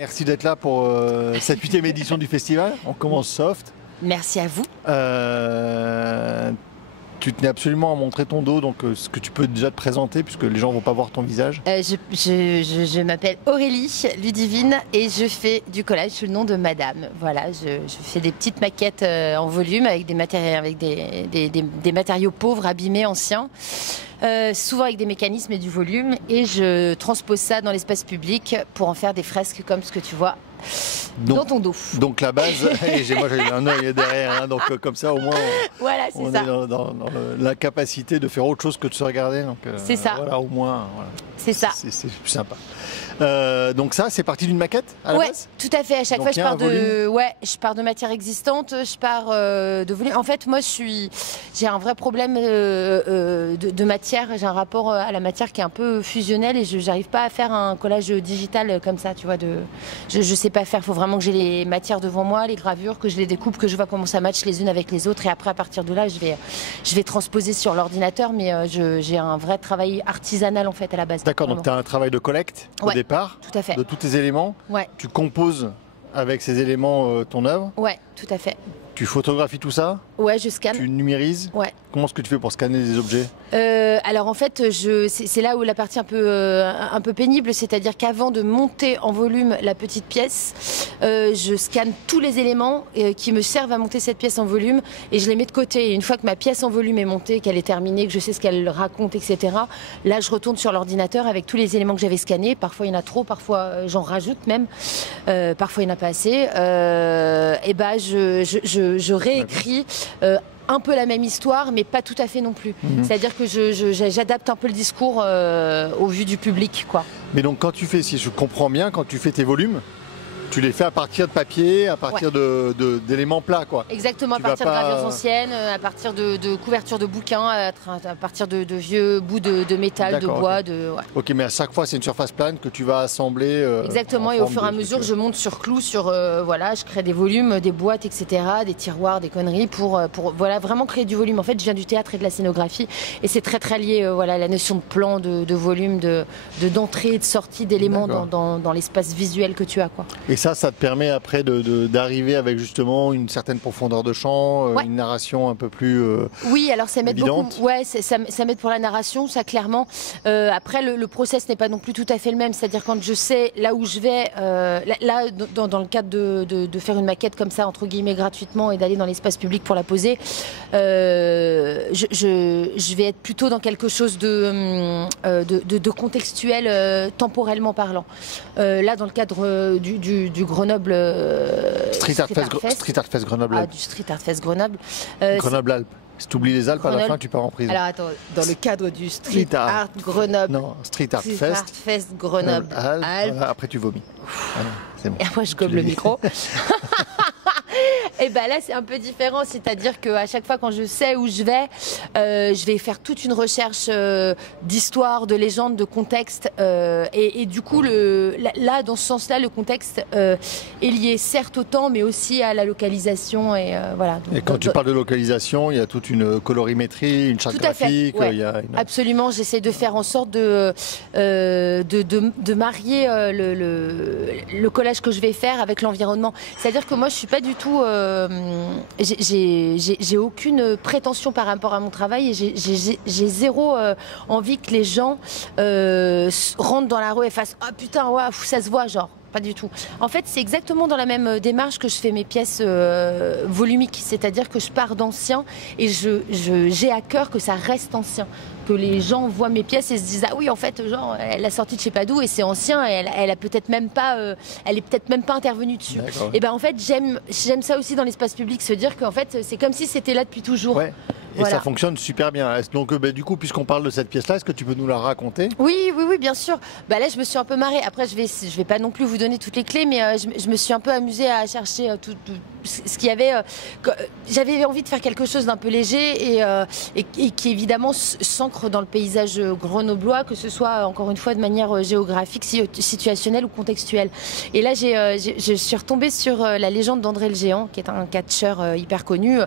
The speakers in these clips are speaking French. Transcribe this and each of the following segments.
Merci d'être là pour cette 8e édition du festival. On commence soft. Merci à vous. Tu tenais absolument à montrer ton dos, donc ce que tu peux déjà te présenter, puisque les gens ne vont pas voir ton visage. Je m'appelle Aurélie Ludivine et je fais du collage sous le nom de Madame. Voilà, je fais des petites maquettes en volume avec des matériaux pauvres, abîmés, anciens. Souvent avec des mécanismes et du volume, et je transpose ça dans l'espace public pour en faire des fresques comme ce que tu vois dans ton dos. Donc la base, moi j'ai un œil derrière, hein, donc comme ça au moins voilà, on est dans la capacité de faire autre chose que de se regarder. C'est ça. Voilà, au moins. Voilà. C'est ça. C'est plus sympa. Donc ça, c'est parti d'une maquette à la base ? Tout à fait. À chaque fois, je pars de matière existante, je pars de volume. En fait, moi, j'ai un vrai problème de matière. J'ai un rapport à la matière qui est un peu fusionnel et je n'arrive pas à faire un collage digital comme ça, tu vois. Je sais pas faire. Il faut vraiment que j'ai les matières devant moi, les gravures, que je les découpe, que je vois comment ça matche les unes avec les autres. Et après, à partir de là, je vais transposer sur l'ordinateur. Mais j'ai un vrai travail artisanal en fait à la base. D'accord. Donc tu as un travail de collecte au départ. Tout à fait. De tous tes éléments. Ouais. Tu composes avec ces éléments ton œuvre. Ouais, tout à fait. Tu photographies tout ça? Ouais, je scanne. Tu numérises? Ouais. Comment est-ce que tu fais pour scanner des objets? Alors en fait, c'est là où la partie un peu pénible, c'est-à-dire qu'avant de monter en volume la petite pièce, je scanne tous les éléments qui me servent à monter cette pièce en volume et je les mets de côté. Et une fois que ma pièce en volume est montée, qu'elle est terminée, que je sais ce qu'elle raconte, etc., là je retourne sur l'ordinateur avec tous les éléments que j'avais scannés. Parfois il y en a trop, parfois j'en rajoute même, parfois il n'y en a pas assez. Et ben je réécris un peu la même histoire, mais pas tout à fait non plus. C'est-à-dire que j'adapte un peu le discours au vu du public, quoi. Mais donc quand tu fais, si je comprends bien, quand tu fais tes volumes, tu les fais à partir de papier, à partir d'éléments plats, quoi. Exactement, à partir de gravures anciennes, à partir de couvertures de bouquins, à partir de vieux bouts de métal, de bois. Ok, mais à chaque fois, c'est une surface plane que tu vas assembler. Exactement, et au fur et à mesure, je monte sur clous, voilà, je crée des volumes, des boîtes, etc., des tiroirs, des conneries, pour voilà, vraiment créer du volume. En fait, je viens du théâtre et de la scénographie, et c'est très très lié, voilà, la notion de plan, de volume, d'entrée et de sortie d'éléments dans l'espace visuel que tu as, quoi. Et ça te permet après d'arriver avec justement une certaine profondeur de champ, une narration un peu plus oui, alors ça m'aide beaucoup. Ouais, ça m'aide pour la narration, ça clairement. Après, le process n'est pas non plus tout à fait le même. C'est-à-dire quand je sais là où je vais, là dans le cadre de faire une maquette comme ça, entre guillemets, gratuitement et d'aller dans l'espace public pour la poser, je vais être plutôt dans quelque chose de contextuel, temporellement parlant. Là, dans le cadre du Grenoble Street Art Fest Grenoble. Ah, du Street Art Fest Grenoble. Grenoble-Alpes. Si tu oublies les Alpes, à la fin, tu pars en prison. Alors attends, dans le cadre du Street Art Grenoble. Non, Street Art Fest Grenoble. Alpes. Voilà, après, tu vomis. Voilà, c'est bon. Et moi, je gobe le micro. Et ben là, c'est un peu différent, c'est-à-dire qu'à chaque fois quand je sais où je vais faire toute une recherche d'histoire, de légende, de contexte. Et du coup, là, dans ce sens-là, le contexte est lié certes au temps, mais aussi à la localisation. Et voilà. Et quand tu parles de localisation, il y a toute une colorimétrie, une charte graphique. Tout à fait, ouais. Absolument, j'essaie de faire en sorte de marier le collage que je vais faire avec l'environnement. C'est-à-dire que moi, je suis pas du tout... j'ai aucune prétention par rapport à mon travail et j'ai zéro envie que les gens rentrent dans la rue et fassent « Ah putain, ouais, ça se voit », genre. Pas du tout. En fait, c'est exactement dans la même démarche que je fais mes pièces volumiques, c'est-à-dire que je pars d'ancien et j'ai à cœur que ça reste ancien, que les gens voient mes pièces et se disent ah oui en fait genre elle a sorti de je sais pas d'où et c'est ancien et elle a peut-être même pas elle est peut-être même pas intervenue dessus. Et ben en fait j'aime ça aussi dans l'espace public, se dire qu'en fait c'est comme si c'était là depuis toujours. Ouais. Et ça fonctionne super bien. Donc du coup, puisqu'on parle de cette pièce-là, est-ce que tu peux nous la raconter? Oui, bien sûr. Bah, là, je me suis un peu marrée. Après, je vais pas non plus vous donner toutes les clés, mais je me suis un peu amusée à chercher tout ce qu'il y avait. J'avais envie de faire quelque chose d'un peu léger et qui évidemment s'ancre dans le paysage grenoblois, que ce soit encore une fois de manière géographique, situationnelle ou contextuelle. Et là, je suis retombée sur la légende d'André le Géant, qui est un catcheur hyper connu.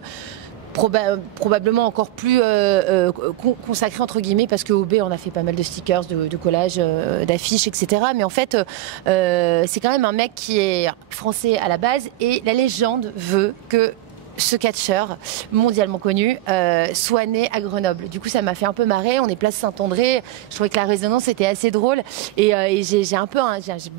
Probablement encore plus consacré entre guillemets, parce que OB on a fait pas mal de stickers, de collages, d'affiches, etc. Mais en fait c'est quand même un mec qui est français à la base, et la légende veut que ce catcheur mondialement connu soit né à Grenoble. Du coup, ça m'a fait un peu marrer. On est place Saint-André. Je trouvais que la résonance était assez drôle. Et j'ai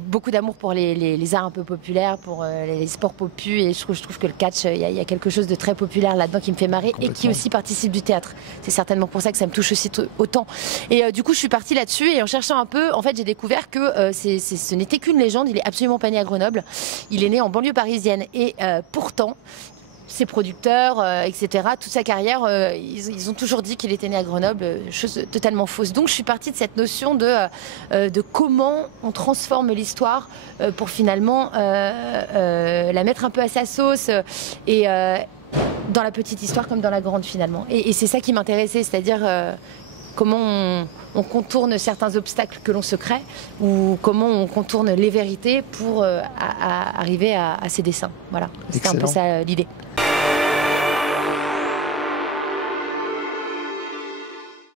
beaucoup d'amour pour les arts un peu populaires, pour les sports popus. Et je trouve que le catch, il y a quelque chose de très populaire là-dedans qui me fait marrer et qui aussi participe du théâtre. C'est certainement pour ça que ça me touche aussi autant. Et du coup, je suis partie là-dessus, et en cherchant un peu, en fait, j'ai découvert que ce n'était qu'une légende. Il est absolument pas né à Grenoble. Il est né en banlieue parisienne. Et pourtant, ses producteurs, etc., toute sa carrière, ils ont toujours dit qu'il était né à Grenoble, chose totalement fausse. Donc je suis partie de cette notion de comment on transforme l'histoire pour finalement la mettre un peu à sa sauce, et dans la petite histoire comme dans la grande finalement. Et c'est ça qui m'intéressait, c'est-à-dire comment on contourne certains obstacles que l'on se crée, ou comment on contourne les vérités pour arriver à ses dessins. Voilà, c'était un peu ça l'idée.